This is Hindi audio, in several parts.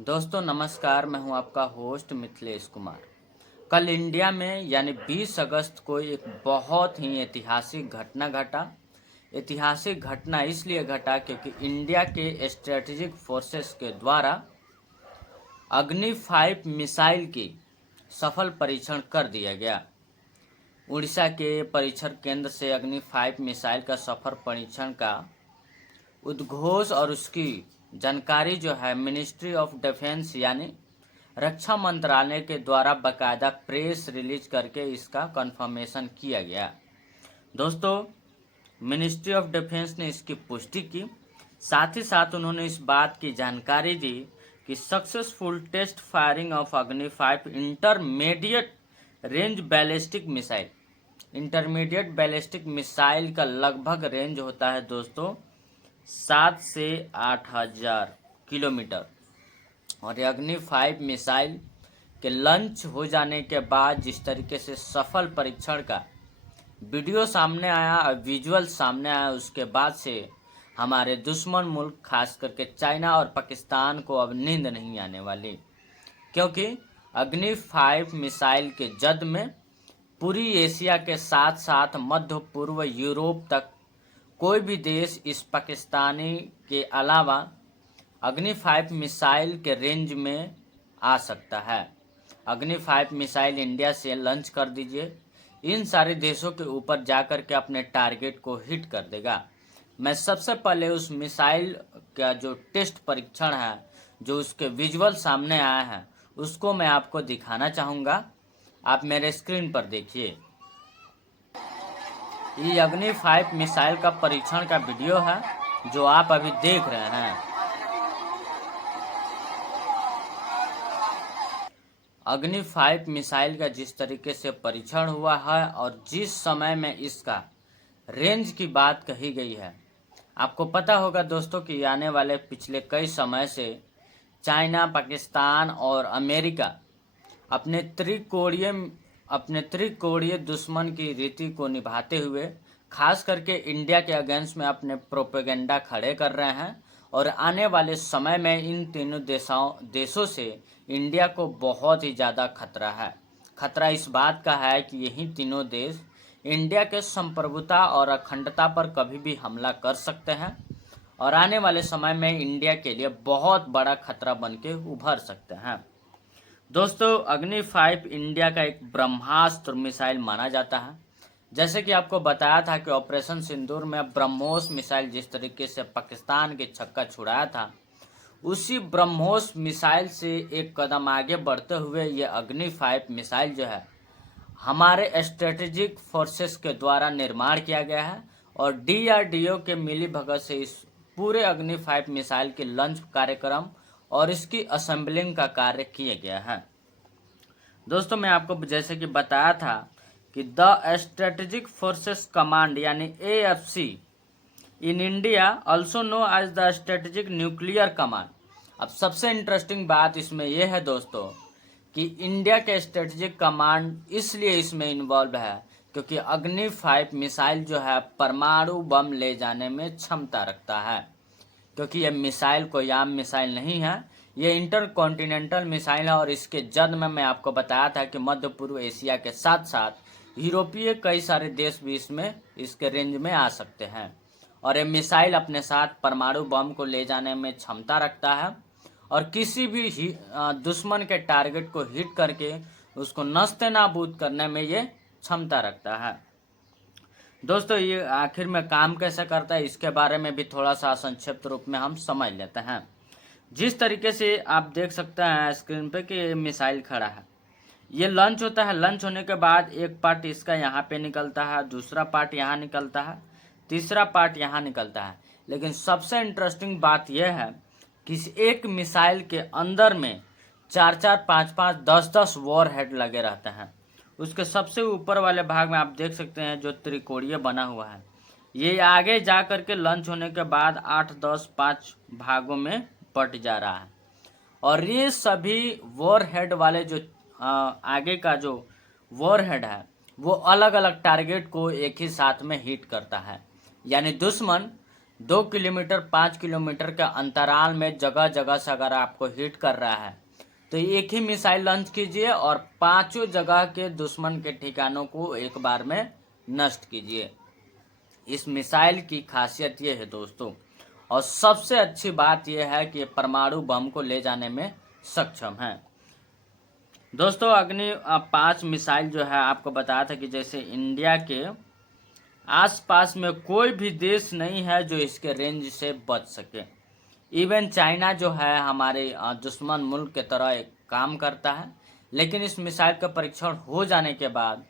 दोस्तों नमस्कार, मैं हूं आपका होस्ट मिथिलेश कुमार। कल इंडिया में यानी 20 अगस्त को एक बहुत ही ऐतिहासिक घटना घटा। ऐतिहासिक घटना इसलिए घटा क्योंकि इंडिया के स्ट्रेटेजिक फोर्सेस के द्वारा अग्नि 5 मिसाइल की सफल परीक्षण कर दिया गया। उड़ीसा के परीक्षण केंद्र से अग्नि 5 मिसाइल का सफल परीक्षण का उद्घोष और उसकी जानकारी जो है मिनिस्ट्री ऑफ डिफेंस यानी रक्षा मंत्रालय के द्वारा बाकायदा प्रेस रिलीज करके इसका कंफर्मेशन किया गया। दोस्तों, मिनिस्ट्री ऑफ डिफेंस ने इसकी पुष्टि की। साथ ही साथ उन्होंने इस बात की जानकारी दी कि सक्सेसफुल टेस्ट फायरिंग ऑफ अग्नि 5 intermediate range ballistic missile. Intermediate ballistic missile का लगभग रेंज होता है दोस्तों 7 से 8,000 किलोमीटर। और अग्नि 5 मिसाइल के लॉन्च हो जाने के बाद जिस तरीके से सफल परीक्षण का वीडियो सामने आया और विजुअल सामने आया, उसके बाद से हमारे दुश्मन मुल्क खास करके चाइना और पाकिस्तान को अब नींद नहीं आने वाली, क्योंकि अग्नि 5 मिसाइल के जद में पूरी एशिया के साथ साथ मध्य पूर्व यूरोप तक कोई भी देश इस पाकिस्तानी के अलावा अग्नि 5 मिसाइल के रेंज में आ सकता है। अग्नि 5 मिसाइल इंडिया से लॉन्च कर दीजिए, इन सारे देशों के ऊपर जाकर के अपने टारगेट को हिट कर देगा। मैं सबसे पहले उस मिसाइल का जो टेस्ट परीक्षण है, जो उसके विजुअल सामने आया है, उसको मैं आपको दिखाना चाहूँगा। आप मेरे स्क्रीन पर देखिए, ये अग्नि 5 मिसाइल का परीक्षण का वीडियो है जो आप अभी देख रहे हैं। अग्नि 5 मिसाइल का जिस तरीके से परीक्षण हुआ है और जिस समय में इसका रेंज की बात कही गई है, आपको पता होगा दोस्तों कि आने वाले पिछले कई समय से चाइना, पाकिस्तान और अमेरिका अपने त्रिकोणीय दुश्मन की रीति को निभाते हुए खास करके इंडिया के अगेंस्ट में अपने प्रोपेगेंडा खड़े कर रहे हैं। और आने वाले समय में इन तीनों देशों से इंडिया को बहुत ही ज़्यादा खतरा है। खतरा इस बात का है कि यही तीनों देश इंडिया के संप्रभुता और अखंडता पर कभी भी हमला कर सकते हैं और आने वाले समय में इंडिया के लिए बहुत बड़ा खतरा बन के उभर सकते हैं। दोस्तों, अग्नि 5 इंडिया का एक ब्रह्मास्त्र मिसाइल माना जाता है। जैसे कि आपको बताया था कि ऑपरेशन सिंदूर में ब्रह्मोस मिसाइल जिस तरीके से पाकिस्तान के छक्का छुड़ाया था, उसी ब्रह्मोस मिसाइल से एक कदम आगे बढ़ते हुए ये अग्नि 5 मिसाइल जो है हमारे स्ट्रेटेजिक फोर्सेस के द्वारा निर्माण किया गया है और DRDO के मिली भगत से इस पूरे अग्नि 5 मिसाइल के लॉन्च कार्यक्रम और इसकी असेंबलिंग का कार्य किया गया है। दोस्तों, मैं आपको जैसे कि बताया था कि द स्ट्रेटेजिक फोर्सेस कमांड यानी AFC in India also know as the strategic nuclear command. अब सबसे इंटरेस्टिंग बात इसमें यह है दोस्तों कि इंडिया के स्ट्रेटेजिक कमांड इसलिए इसमें इन्वॉल्व है क्योंकि अग्नि 5 मिसाइल जो है परमाणु बम ले जाने में क्षमता रखता है। क्योंकि यह मिसाइल कोई आम मिसाइल नहीं है, ये इंटर कॉन्टिनेंटल मिसाइल है और इसके जन्म में मैं आपको बताया था कि मध्य पूर्व एशिया के साथ साथ यूरोपीय कई सारे देश भी इसमें इसके रेंज में आ सकते हैं। और ये मिसाइल अपने साथ परमाणु बम को ले जाने में क्षमता रखता है और किसी भी दुश्मन के टारगेट को हिट करके उसको नस्ते नाबूद करने में ये क्षमता रखता है। दोस्तों, ये आखिर में काम कैसे करता है इसके बारे में भी थोड़ा सा संक्षिप्त रूप में हम समझ लेते हैं। जिस तरीके से आप देख सकते हैं स्क्रीन पे कि ये मिसाइल खड़ा है, ये लॉन्च होता है। लॉन्च होने के बाद एक पार्ट इसका यहाँ पे निकलता है, दूसरा पार्ट यहाँ निकलता है, तीसरा पार्ट यहाँ निकलता है। लेकिन सबसे इंटरेस्टिंग बात यह है कि इस एक मिसाइल के अंदर में 4-4, 5-5, 10-10 वॉर हेड लगे रहते हैं। उसके सबसे ऊपर वाले भाग में आप देख सकते हैं जो त्रिकोणीय बना हुआ है, ये आगे जा करके लॉन्च होने के बाद 8-10, 5 भागों में बट जा रहा है। और ये सभी वॉर हेड वाले जो आगे का जो वॉर हेड है वो अलग अलग टारगेट को एक ही साथ में हिट करता है। यानी दुश्मन 2 किलोमीटर 5 किलोमीटर के अंतराल में जगह जगह से अगर आपको हिट कर रहा है तो एक ही मिसाइल लॉन्च कीजिए और पांचों जगह के दुश्मन के ठिकानों को एक बार में नष्ट कीजिए। इस मिसाइल की खासियत ये है दोस्तों, और सबसे अच्छी बात यह है कि ये परमाणु बम को ले जाने में सक्षम है। दोस्तों अग्नि 5 मिसाइल जो है आपको बताया था कि जैसे इंडिया के आसपास में कोई भी देश नहीं है जो इसके रेंज से बच सके। इवन चाइना जो है हमारे दुश्मन मुल्क के तरह एक काम करता है, लेकिन इस मिसाइल का परीक्षण हो जाने के बाद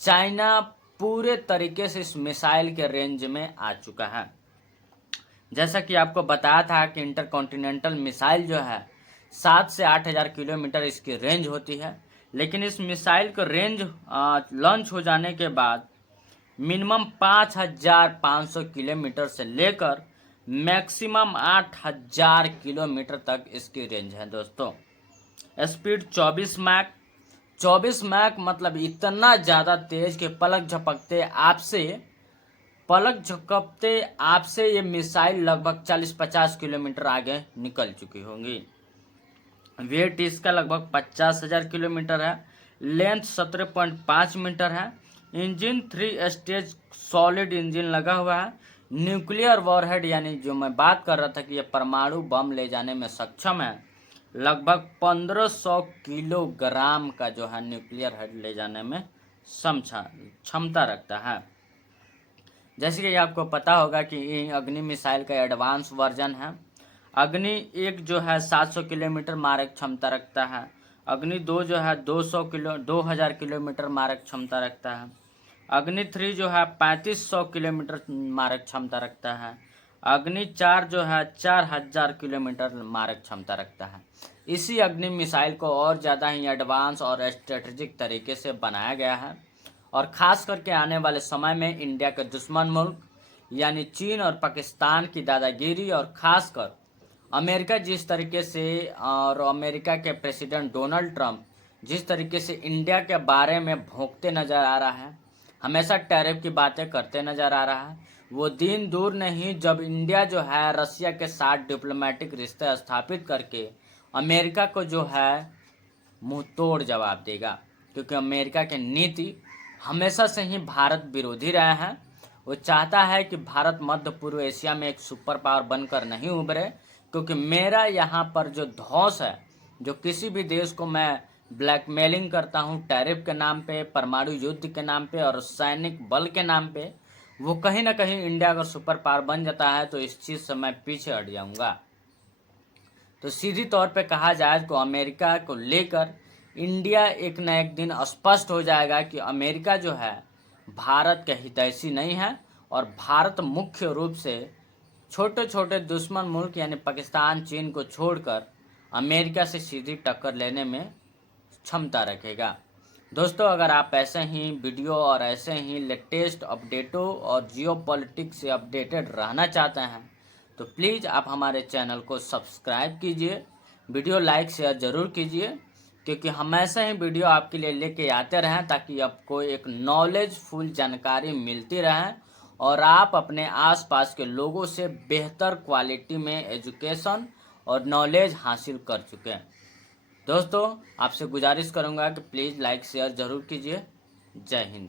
चाइना पूरे तरीके से इस मिसाइल के रेंज में आ चुका है। जैसा कि आपको बताया था कि इंटरकॉन्टिनेंटल मिसाइल जो है 7 से 8 हज़ार किलोमीटर इसकी रेंज होती है, लेकिन इस मिसाइल का रेंज लॉन्च हो जाने के बाद मिनिमम 5,500 किलोमीटर से लेकर मैक्सिमम 8,000 किलोमीटर तक इसकी रेंज है दोस्तों। स्पीड 24 मैक मतलब इतना ज़्यादा तेज कि पलक झपकते आपसे ये मिसाइल लगभग 40-50 किलोमीटर आगे निकल चुकी होंगी। वेट इसका लगभग 50,000 किलोमीटर है। लेंथ 17.5 मीटर है। इंजन 3 स्टेज सॉलिड इंजन लगा हुआ है। न्यूक्लियर वॉरहेड यानी जो मैं बात कर रहा था कि ये परमाणु बम ले जाने में सक्षम है, लगभग 1500 किलोग्राम का जो है न्यूक्लियर हेड ले जाने में क्षमता रखता है। जैसे कि आपको पता होगा कि ये अग्नि मिसाइल का एडवांस वर्जन है। अग्नि 1 जो है 700 किलोमीटर मारक क्षमता रखता है। अग्नि 2 जो है 2000 किलोमीटर मारक क्षमता रखता है। अग्नि 3 जो है 3500 किलोमीटर मारक क्षमता रखता है। अग्नि 4 जो है 4000 किलोमीटर मारक क्षमता रखता है। इसी अग्नि मिसाइल को और ज़्यादा ही एडवांस और स्ट्रेटेजिक तरीके से बनाया गया है, और ख़ास करके आने वाले समय में इंडिया के दुश्मन मुल्क यानी चीन और पाकिस्तान की दादागिरी, और ख़ासकर अमेरिका जिस तरीके से और अमेरिका के प्रेसिडेंट डोनाल्ड ट्रंप जिस तरीके से इंडिया के बारे में भौंकते नज़र आ रहा है, हमेशा टैरिफ की बातें करते नज़र आ रहा है, वो दिन दूर नहीं जब इंडिया जो है रसिया के साथ डिप्लोमेटिक रिश्ते स्थापित करके अमेरिका को जो है मुंह तोड़ जवाब देगा। क्योंकि अमेरिका की नीति हमेशा से ही भारत विरोधी रहा है। वो चाहता है कि भारत मध्य पूर्व एशिया में एक सुपर पावर बनकर नहीं उभरे, क्योंकि मेरा यहाँ पर जो धौंस है, जो किसी भी देश को मैं ब्लैकमेलिंग करता हूँ टैरिफ के नाम पे, परमाणु युद्ध के नाम पे और सैनिक बल के नाम पे, वो कहीं ना कहीं इंडिया अगर सुपर पावर बन जाता है तो इस चीज़ से मैं पीछे हट जाऊँगा। तो सीधी तौर पे कहा जाए तो अमेरिका को लेकर इंडिया एक न एक दिन स्पष्ट हो जाएगा कि अमेरिका जो है भारत के हितैषी नहीं है, और भारत मुख्य रूप से छोटे छोटे दुश्मन मुल्क यानी पाकिस्तान चीन को छोड़कर अमेरिका से सीधी टक्कर लेने में क्षमता रखेगा। दोस्तों अगर आप ऐसे ही वीडियो और ऐसे ही लेटेस्ट अपडेटों और जियोपॉलिटिक्स से अपडेटेड रहना चाहते हैं तो प्लीज़ आप हमारे चैनल को सब्सक्राइब कीजिए, वीडियो लाइक शेयर ज़रूर कीजिए, क्योंकि हम ऐसे ही वीडियो आपके लिए लेके आते रहें ताकि आपको एक नॉलेजफुल जानकारी मिलती रहे और आप अपने आसपास के लोगों से बेहतर क्वालिटी में एजुकेशन और नॉलेज हासिल कर चुके। दोस्तों आपसे गुजारिश करूंगा कि प्लीज़ लाइक शेयर ज़रूर कीजिए। जय हिंद।